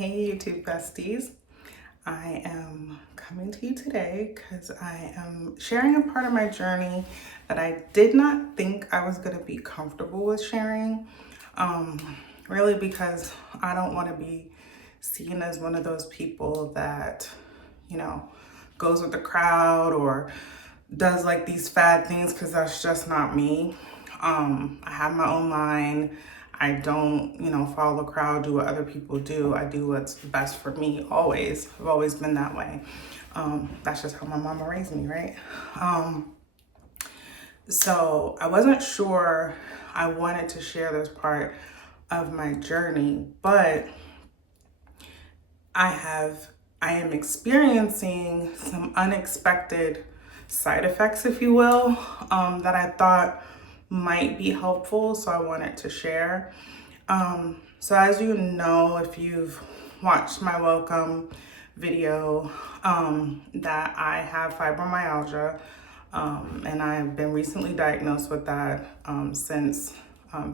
Hey YouTube besties. I am coming to you today because I am sharing a part of my journey that I did not think I was going to be comfortable with sharing. Really because I don't want to be seen as one of those people that, you know, goes with the crowd or does like these fad things, because that's just not me. I have my own line. I don't, follow the crowd, do what other people do. I do what's best for me always. I've always been that way. That's just how my mama raised me, right? So I wasn't sure I wanted to share this part of my journey, but I am experiencing some unexpected side effects, if you will, that I thought might be helpful. So I wanted to share. So as you know, if you've watched my welcome video, that I have fibromyalgia, and I've been recently diagnosed with that since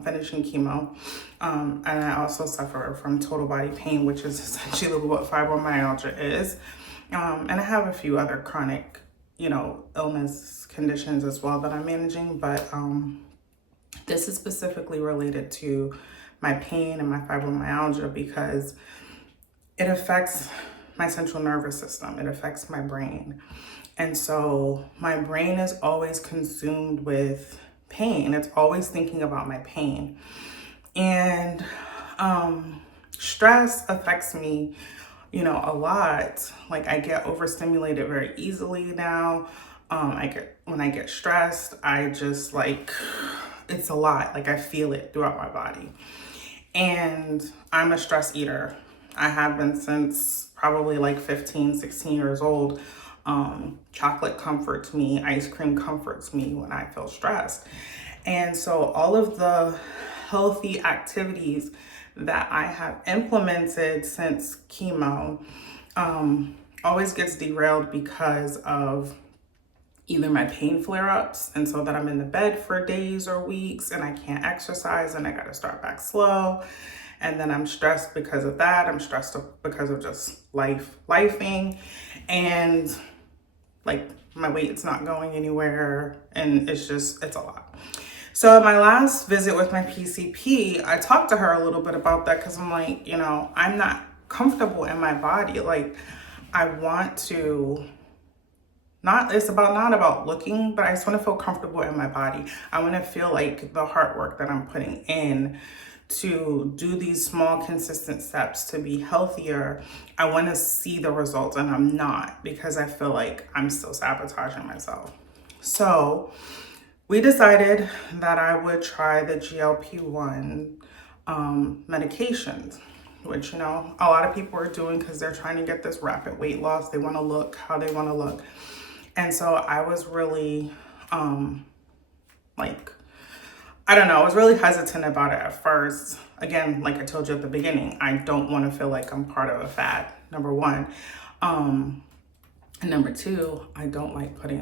finishing chemo. And I also suffer from total body pain, which is essentially what fibromyalgia is. And I have a few other chronic, illness conditions as well that I'm managing, but this is specifically related to my pain and my fibromyalgia because it affects my central nervous system. It affects my brain. And so my brain is always consumed with pain. It's always thinking about my pain. And stress affects me, a lot. Like I get overstimulated very easily now. When I get stressed, I just it's a lot. Like I feel it throughout my body. And I'm a stress eater. I have been since probably 15, 16 years old. Chocolate comforts me, ice cream comforts me when I feel stressed. And so all of the healthy activities that I have implemented since chemo always gets derailed because of either my pain flare-ups, and so that I'm in the bed for days or weeks and I can't exercise and I got to start back slow. And then I'm stressed because of that. I'm stressed because of just lifing, and my weight's not going anywhere, and it's a lot. So at my last visit with my PCP, I talked to her a little bit about that because I'm I'm not comfortable in my body. I want to it's not about looking, but I just want to feel comfortable in my body. I want to feel like the hard work that I'm putting in to do these small consistent steps to be healthier, I want to see the results, and I'm not, because I feel like I'm still sabotaging myself. So we decided that I would try the GLP-1 medications, which, a lot of people are doing because they're trying to get this rapid weight loss. They want to look how they want to look. And so I was really, I was really hesitant about it at first. Again, like I told you at the beginning, I don't want to feel like I'm part of a fad, number one. And number two, I don't like putting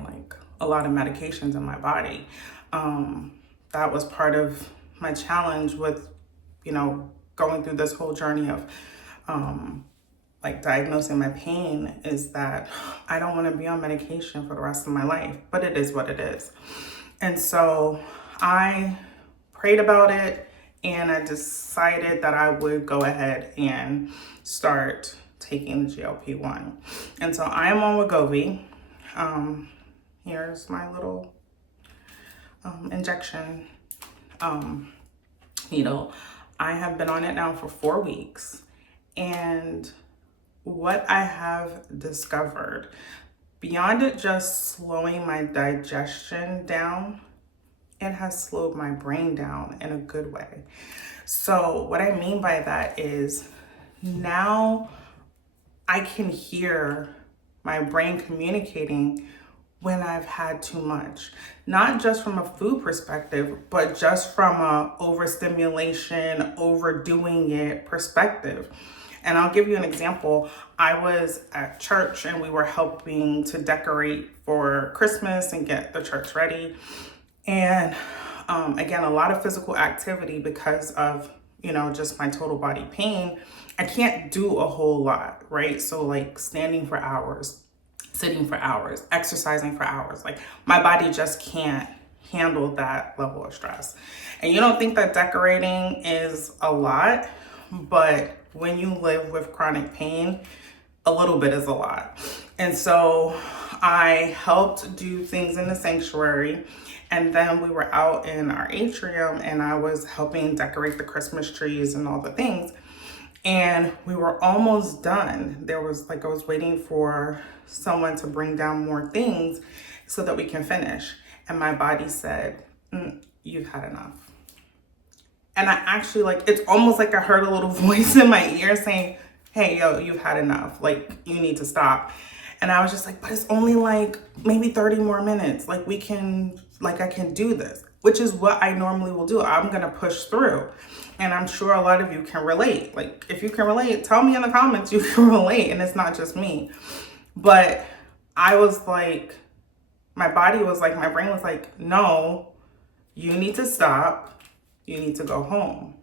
a lot of medications in my body. That was part of my challenge with, going through this whole journey of, diagnosing my pain, is that I don't want to be on medication for the rest of my life, but it is what it is. And so I prayed about it, and I decided that I would go ahead and start taking the GLP-1. And so I am on Wegovy. Here's my little injection needle. I have been on it now for 4 weeks, and what I have discovered, beyond it just slowing my digestion down, it has slowed my brain down in a good way. So what I mean by that is now I can hear my brain communicating when I've had too much, not just from a food perspective, but just from a overstimulation, overdoing it perspective. And I'll give you an example. I was at church and we were helping to decorate for Christmas and get the church ready. And again, a lot of physical activity because of, just my total body pain, I can't do a whole lot, right? So like standing for hours, sitting for hours, exercising for hours, like my body just can't handle that level of stress. And you don't think that decorating is a lot, but when you live with chronic pain, a little bit is a lot. And so I helped do things in the sanctuary. And then we were out in our atrium and I was helping decorate the Christmas trees and all the things. And we were almost done. There was I was waiting for someone to bring down more things so that we can finish. And my body said, you've had enough. And I actually it's almost like I heard a little voice in my ear saying, hey, yo, you've had enough. Like, you need to stop. And I was just like, but it's only maybe 30 more minutes. I can do this, which is what I normally will do. I'm going to push through. And I'm sure a lot of you can relate. If you can relate, tell me in the comments you can relate. And it's not just me. But I was my body was my brain was no, you need to stop. You need to go home.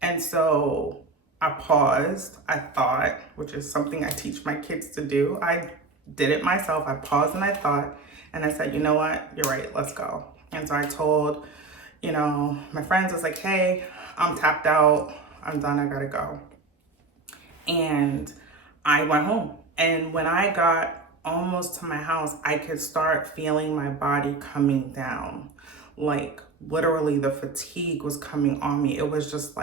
And so I paused, I thought, which is something I teach my kids to do. I did it myself. I paused and I thought, and I said, you know what? You're right. Let's go. And so I told, my friends, I was like, hey, I'm tapped out. I'm done. I gotta go. And I went home. And when I got almost to my house, I could start feeling my body coming down. Literally the fatigue was coming on me. It was just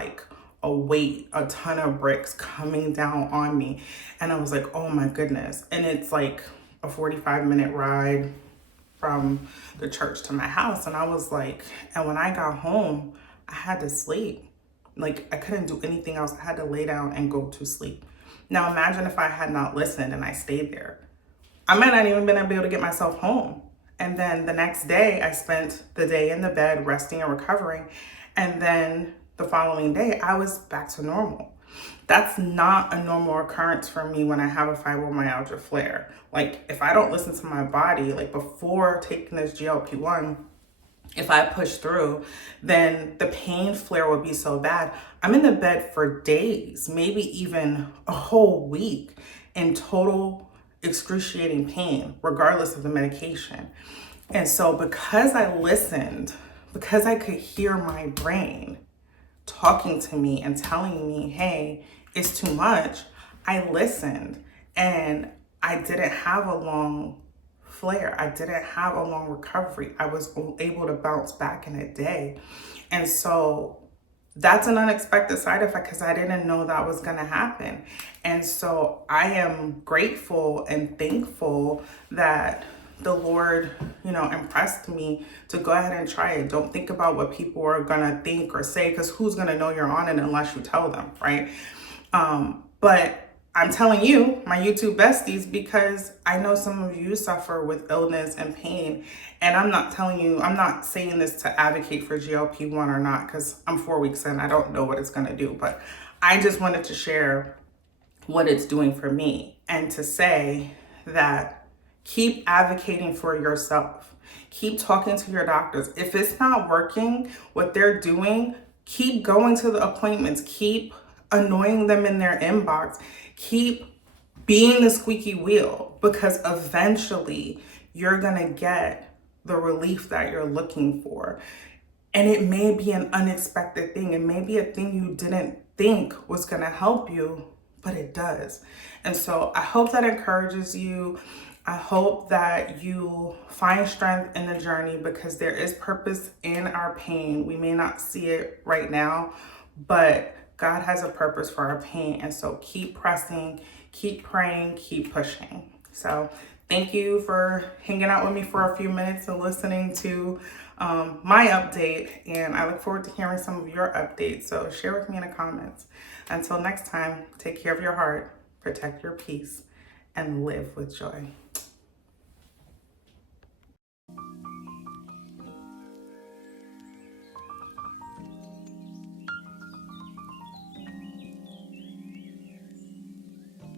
a weight, a ton of bricks coming down on me. And I was like, oh my goodness. And it's a 45-minute ride from the church to my house. And I was and when I got home, I had to sleep. I couldn't do anything else. I had to lay down and go to sleep. Now imagine if I had not listened and I stayed there. I might not even been able to get myself home. And then the next day, I spent the day in the bed resting and recovering. And then the following day, I was back to normal. That's not a normal occurrence for me when I have a fibromyalgia flare. If I don't listen to my body, before taking this GLP-1, if I push through, then the pain flare would be so bad. I'm in the bed for days, maybe even a whole week in total excruciating pain, regardless of the medication. And so because I listened, because I could hear my brain talking to me and telling me, hey, it's too much, I listened and I didn't have a long flare. I didn't have a long recovery. I was able to bounce back in a day. And so that's an unexpected side effect because I didn't know that was going to happen. And so I am grateful and thankful that the Lord, impressed me to go ahead and try it. Don't think about what people are going to think or say, because who's going to know you're on it unless you tell them, right? But I'm telling you, my YouTube besties, because I know some of you suffer with illness and pain. And I'm not saying this to advocate for GLP-1 or not, because I'm 4 weeks in. I don't know what it's going to do. But I just wanted to share what it's doing for me and to say that keep advocating for yourself. Keep talking to your doctors. If it's not working, what they're doing, keep going to the appointments. Keep annoying them in their inbox. Keep being the squeaky wheel, because eventually you're going to get the relief that you're looking for. And it may be an unexpected thing. It may be a thing you didn't think was going to help you, but it does. And so I hope that encourages you. I hope that you find strength in the journey, because there is purpose in our pain. We may not see it right now, but God has a purpose for our pain. And so keep pressing, keep praying, keep pushing. So thank you for hanging out with me for a few minutes and listening to my update. And I look forward to hearing some of your updates. So share with me in the comments. Until next time, take care of your heart, protect your peace, and live with joy.